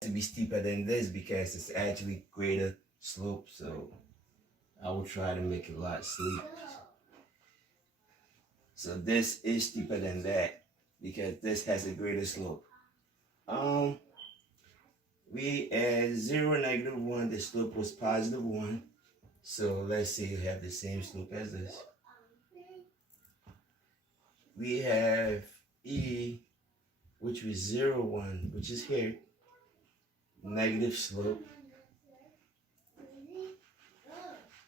to be steeper than this because it's actually greater slope. So I will try to make it a lot steep. So this is steeper than that because this has a greater slope. Um, we at 0, -1, the slope was +1. So let's say you have the same slope as this. We have E, which was 0, 1, which is here, negative slope.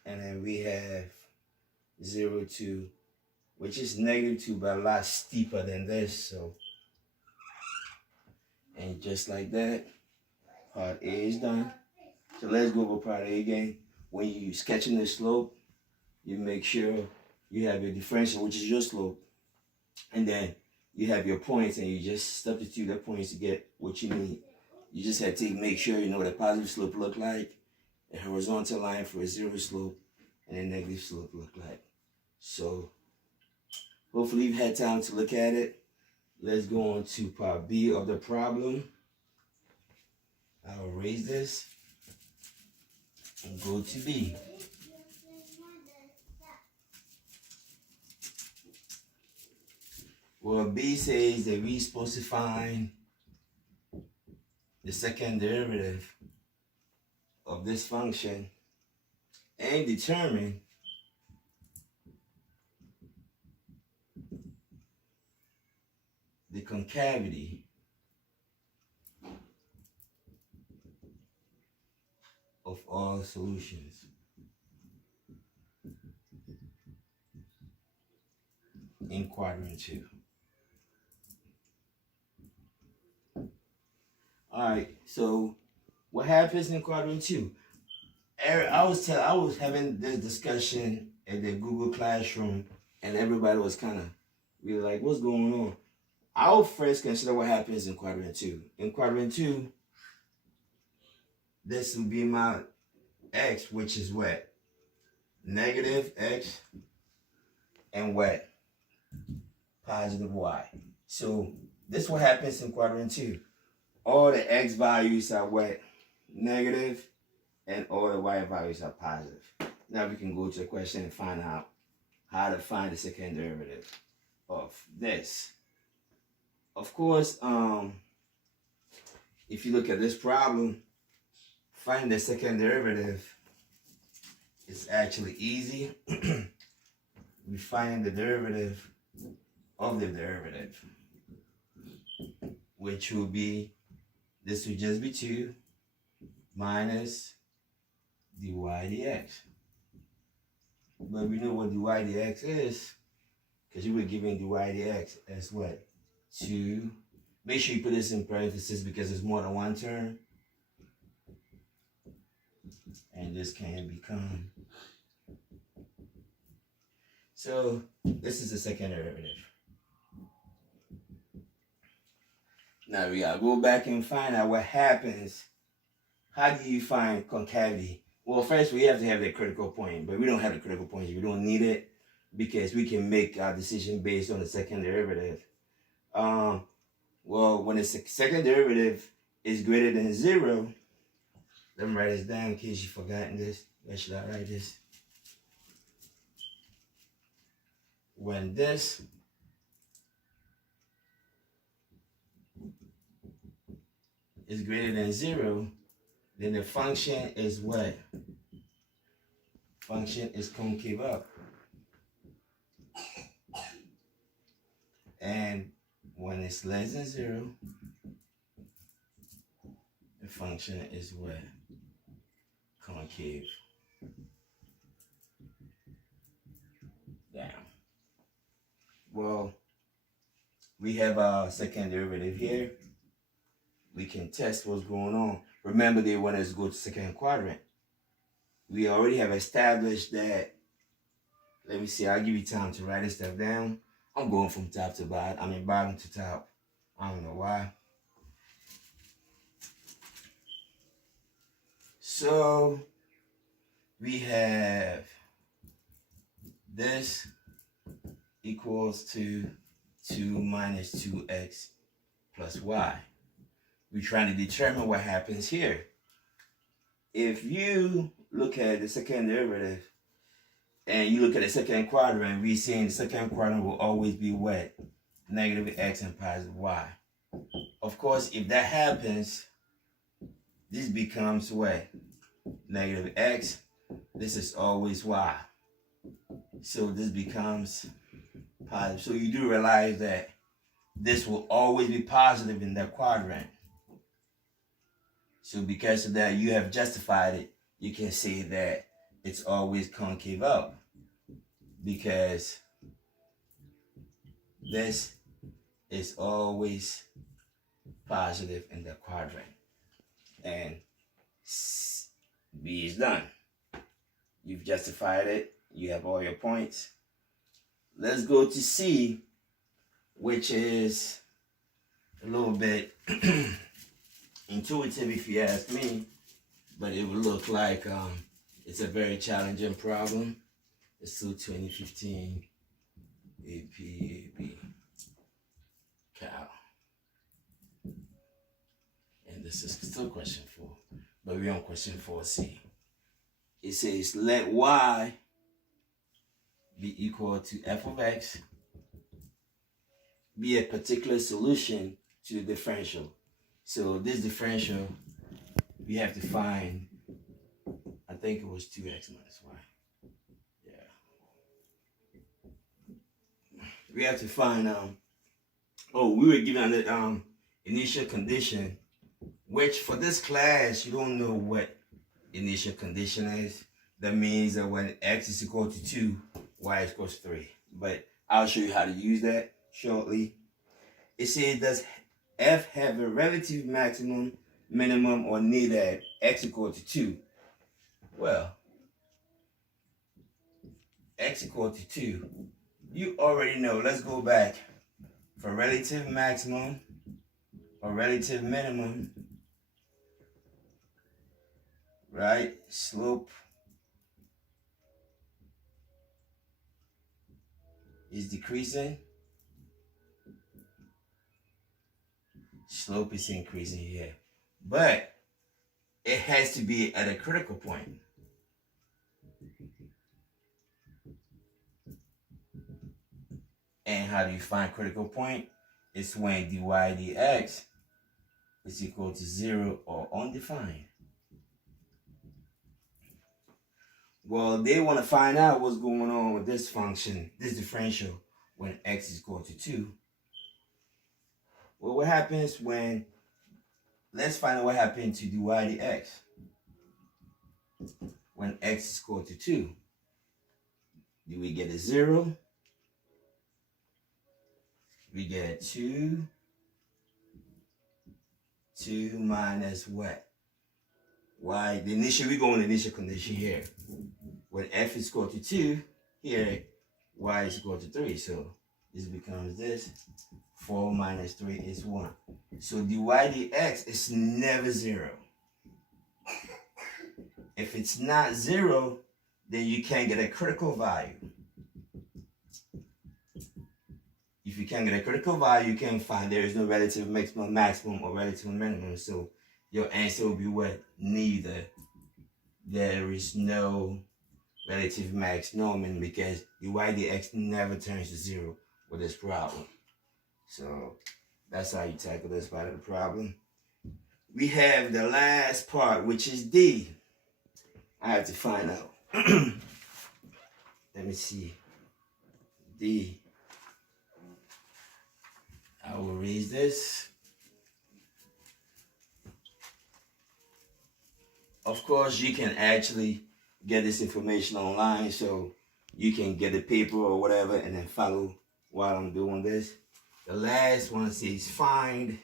And then we have 0, 2, which is -2, but a lot steeper than this. So, and just like that, part A is done. So let's go over part A again. When you're sketching the slope, you make sure you have your differential, which is your slope. And then you have your points, and you just substitute the points to get what you need. You just have to make sure you know what a positive slope look like, a horizontal line for a 0 slope, and a negative slope look like. So hopefully you've had time to look at it. Let's go on to part B of the problem. I'll erase this and go to B. Well, B says that we're supposed to find the second derivative of this function and determine the concavity of all solutions. In quadrant 2. Alright, so what happens in quadrant 2? I was having this discussion at the Google Classroom, and everybody was kind of really like, what's going on? I'll first consider what happens in quadrant 2. In quadrant 2, this will be my x, which is what? Negative x, and what? Positive y. So this is what happens in quadrant 2. All the x values are what? Negative, and all the y values are positive. Now we can go to the question and find out how to find the second derivative of this. Of course, if you look at this problem, finding the second derivative is actually easy. We find the derivative of the derivative, which will be, this will just be 2 minus dy dx. But we know what dy dx is, because you were given dy dx as what? 2. Make sure you put this in parentheses because it's more than one term. And this can become. So this is the second derivative. Now we gotta go back and find out what happens. How do you find concavity? Well, first we have to have the critical point, but we don't have the critical point. We don't need it because we can make our decision based on the second derivative. Well, when the second derivative is greater than 0, let me write this down in case you've forgotten this. Where should I write this? When this is greater than 0, then the function is what? Function is concave up. And when it's less than 0, the function is what? Concave down. Well, we have our second derivative here. We can test what's going on. Remember, they want us to go to second quadrant. We already have established that. Let me see, I'll give you time to write this stuff down. I'm going from top to bottom. I mean, bottom to top. I don't know why. So we have this equals to 2 minus 2x plus y. we're trying to determine what happens here. If you look at the second derivative and you look at the second quadrant, we're seeing the second quadrant will always be what? Negative x and positive y. Of course, if that happens, this becomes what? Negative x. This is always y. So this becomes positive. So you do realize that this will always be positive in that quadrant. So because of that, you have justified it. You can say that it's always concave up, because this is always positive in the quadrant. And B is done. You've justified it. You have all your points. Let's go to C, which is a little bit intuitive if you ask me, but it would look like it's a very challenging problem. It's still 2015 AP Cal. And this is still question 4, but we're on question 4C. It says let y be equal to f of x be a particular solution to the differential. So this differential, we have to find, I think it was 2x minus y. Yeah. We have to find, we were given the initial condition, which for this class, you don't know what initial condition is. That means that when x is equal to 2, y is equal to 3. But I'll show you how to use that shortly. It says, does f have a relative maximum, minimum, or neither at x equal to 2? Well, x equal to 2. You already know. Let's go back. For relative maximum or relative minimum, right? Slope is decreasing. Slope is increasing here. But it has to be at a critical point. And how do you find critical point? It's when dy dx is equal to 0 or undefined. Well, they want to find out what's going on with this function, this differential, when x is equal to 2. Well, what happens when, let's find out what happened to dy dx when x is equal to 2. Do we get a 0? We get 2 minus what? Y, the initial, we go in the initial condition here. When f is equal to 2, here, y is equal to 3. So this becomes this. 4 minus 3 is 1. So dy dx is never 0. If it's not 0, then you can't get a critical value. If you can't get a critical value, you can't find there is no relative maximum or relative minimum. So your answer will be what? Neither. There is no relative max, no minimum, because dy dx never turns to 0 with this problem. So that's how you tackle this part of the problem. We have the last part, which is D. I have to find out. Let me see. D. I will raise this. Of course, you can actually get this information online, so you can get a paper or whatever and then follow while I'm doing this. The last one says find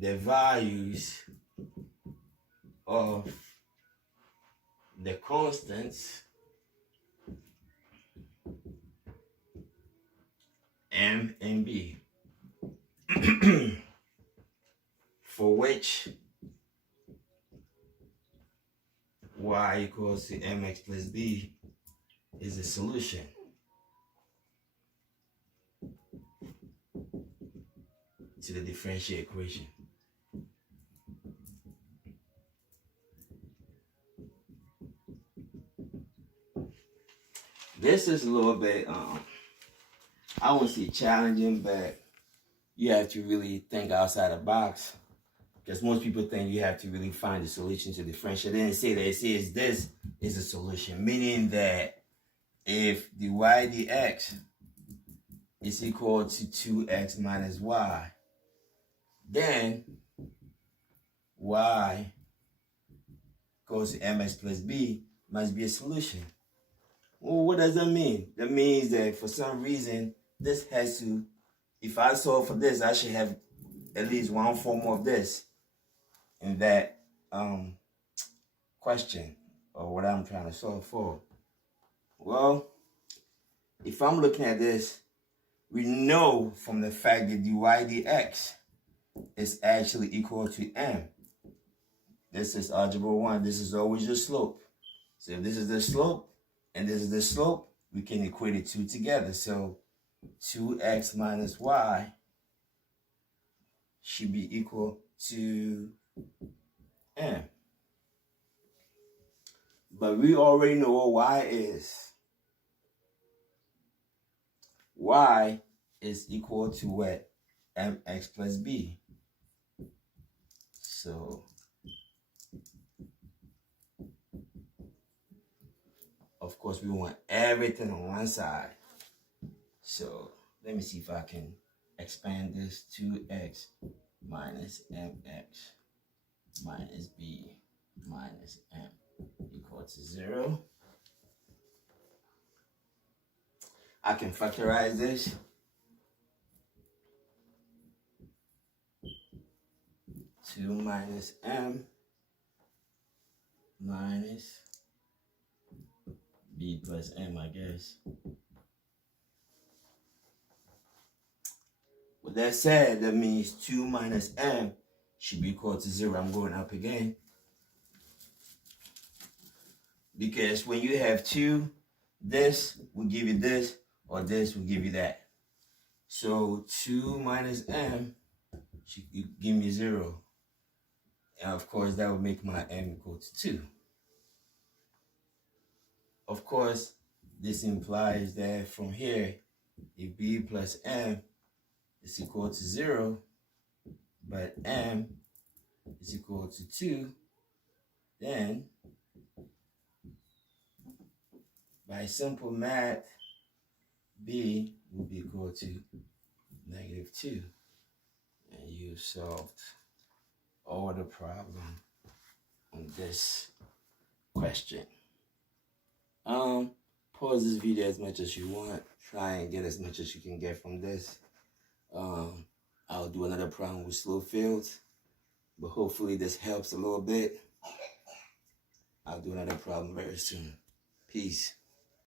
the values of the constants M and B for which y equals to mx plus b is a solution. to the differential equation. This is a little bit, I won't say challenging, but you have to really think outside the box. Because most people think you have to really find the solution to differential. They didn't say that. It says this is a solution, meaning that if the y dx is equal to 2x minus y, then y goes to mx plus b must be a solution. Well, what does that mean? That means that for some reason, this has to, if I solve for this, I should have at least one form of this in that question or what I'm trying to solve for. Well, if I'm looking at this, we know from the fact that dy dx is actually equal to m. This is algebra 1. This is always your slope. So if this is the slope and this is the slope, we can equate the two together. So 2x minus y should be equal to m. But we already know what y is. Y is equal to what? Mx plus b. So, of course, we want everything on one side. So, let me see if I can expand this. 2x minus mx minus b minus m equal to 0. I can factorize this. 2 minus m minus b plus m, I guess. With that said, that means 2 minus m should be equal to 0. I'm going up again. Because when you have 2, this will give you this, or this will give you that. So 2 minus m should give me 0. And of course, that would make my m equal to 2. Of course, this implies that from here, if b plus m is equal to 0, but m is equal to 2, then by simple math, b will be equal to -2. And you solved all the problem on this question. Pause this video as much as you want. Try and get as much as you can get from this. I'll do another problem with slow fields, but hopefully this helps a little bit. I'll do another problem very soon. Peace.